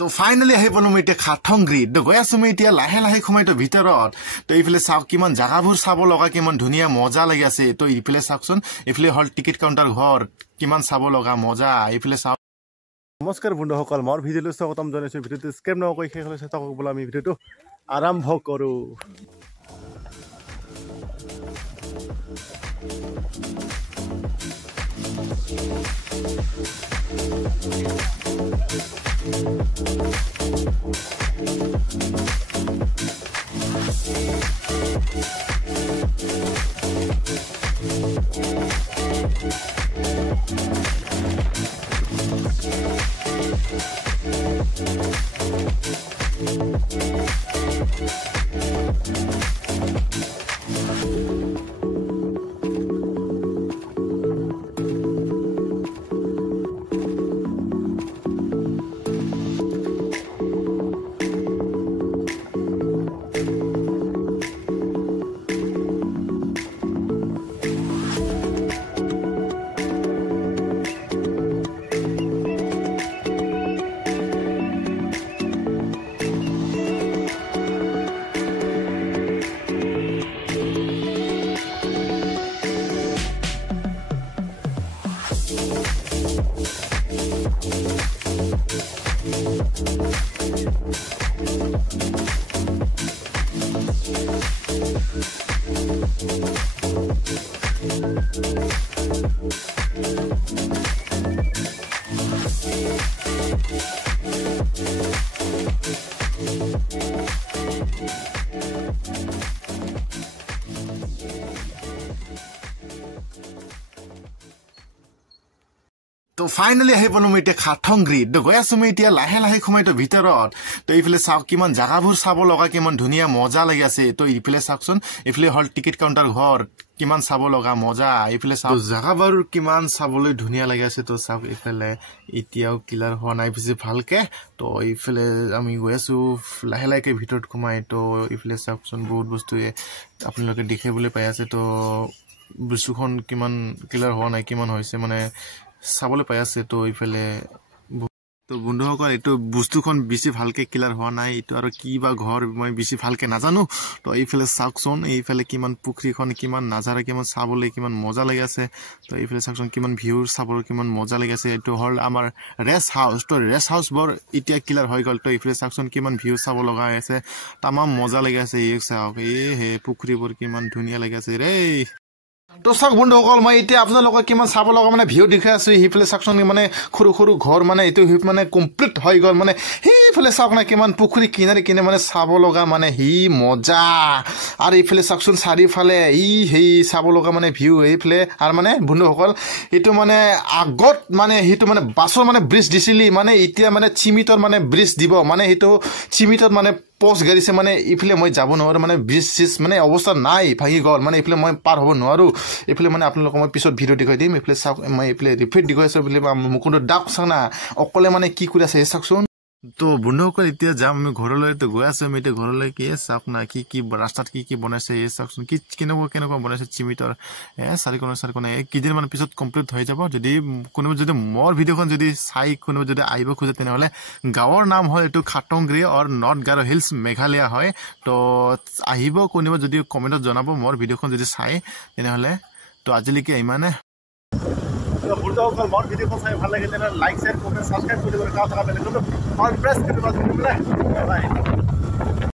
তো ফাইনালি আহি পালো মই এতিয়া খাথংগ্ৰীত তো গৈ আছো মই এতিয়া লাহে লাহে সোমাইতো ভিতৰত তো এইফালে চাওক কিমান জাগাবোৰ চাব লগা কিমান ধুনীয়া মজা লাগি আছে তো এইফালে চাওকচোন এইফালে হল টিকেট কাউণ্টাৰ ঘৰ কিমান চাব লগা মজা এইফালে চাওক নমস্কাৰ বন্ধুসকল মোৰ ভিডিঅ'লৈ স্বাগতম জনাইছো ভিডিঅ'টো স্কিপ নকৰি শেষলৈ চেষ্টা কৰক বলা আমি ভিডিঅ'টো আৰম্ভ কৰো তো ফাইনালি আহি পালো মই এতিয়া খাথংগ্ৰীত তো গৈ আছো মই এতিয়া লাহে লাহে সোমাইতো ভিতৰত তো এইফালে চাওক কিমান জাগাবোৰ চাব লগা কিমান ধুনীয়া মজা লাগি আছে তো এইফালে চাওকচোন এইফালে হল টিকেট কাউণ্টাৰ ঘৰ কিমান চাব লগা মজা এইফালে চাওক জাগাবোৰ কিমান চাবলৈ ধুনীয়া লাগি আছে তো চাওক এইফালে এতিয়াও ক্লিয়াৰ হোৱা নাই বেছি ভালকে তো এইফালে আমি গৈ আছো লাহে লাহে ভিতৰত সোমাই তো এইফালে চাওকচোন বহুত বস্তুৱে আপোনালোকে দেখিবলৈ পাই আছে তো বস্তুখন কিমান ক্লিয়াৰ হোৱা নাই কিমান হৈছে মানে চাবলৈ পাই আছে তো এইফালে তো বন্ধুসকল এইটো বস্তুখন বেছি ভালকে ক্লিয়াৰ হোৱা নাই এইটো আৰু কি বা ঘৰ মই বেছি ভালকে নাজানো তো এইফালে চাওকচোন এইফালে কিমান পুখুৰীখন কিমান নাজাৰা কিমান চাবলৈ কিমান মজা লাগি আছে তো এইফালে চাওকচোন কিমান ভিউ চাবলৈ কিমান মজা লাগি আছে এইটো হল আমাৰ ৰেষ্ট হাউচ তো ৰেষ্ট হাউচ বৰ এতিয়া ক্লিয়াৰ হৈ গ'ল তো এইফালে চাওকচোন কিমান ভিউ চাব লগা আছে তামাম মজা লাগি আছে এই চাওক হে পুখুৰীবোৰ কিমান ধুনীয়া লাগি আছে ৰে তো চাওক বন্ধুসকল মই এতিয়া আপোনালোকক কিমান চাব লগা মানে ভিউ দেখাই আছো সেইফালে চাওকচোন মানে সৰু সৰু ঘৰ মানে এইটো মানে কমপ্লিট হৈ গ'ল মানে সেইফালে চাওক না কিমান পুখুৰী কিনাৰে কিনে মানে চাব লগা মানে মজা আৰু এইফালে চাওকচোন চাৰিওফালে সেই চাব লগা মানে ভিউ এইফালে আৰু মানে বন্ধুসকল এইটো মানে আগত মানে সেইটো মানে বাছৰ মানে ব্ৰিজ দিছিলি মানে এতিয়া মানে চিমিটৰ মানে ব্ৰিজ দিব মানে সেইটো চিমিটত মানে পোষ্ট গাড়ীছে মানে এইফালে মই যাব নোৱাৰো মানে ব্ৰিজ চিজ মানে অৱস্থা নাই ভাঙি গ'ল মানে এইফালে মই পাৰ হ'ব নোৱাৰো এইফালে মানে আপোনালোকক মই পিছত ভিডিঅ' দেখুৱাই দিম এইফালে চাওক মই এইফালে ৰিপিট দেখুৱাই আছো বুলি মুকুন্দ ডাক চাওক না অকলে মানে কি কৰি আছে চাওকচোন তো বন্ধুসকল এতিয়া যাম আমি ঘৰলৈ তো গৈ আছো আমি এতিয়া ঘৰলৈ কি চাওক না কি কি ৰাস্তাত কি কি বনাইছে এই চাওকচোন কি কেনেকুৱা বনাইছে চিমিটৰ চাৰিকোণে কেইদিনমান পিছত কমপ্লিট হৈ যাব যদি কোনোবা যদি মোৰ ভিডিঅ'খন যদি চাই কোনোবা যদি আহিব খোজে তেনেহ'লে গাঁৱৰ নাম হয় এইটো খাথংগ্ৰী আৰু নৰ্থ গাৰো হিলছ মেঘালয়া হয় তো আহিব কোনোবা যদি কমেণ্টত জনাব মোৰ ভিডিঅ'খন যদি চাই তেনেহ'লে তো আজিলৈকে ইমানে বন্ধুসকল মোৰ ভিডিঅ'খন চাই ভাল লাগে তেনেহ'লে লাইক শ্বেয়াৰ কমেণ্ট ছাবস্ক্ৰাইব কৰি দিব কাম থকা বেলেগ প্ৰেছ কৰিব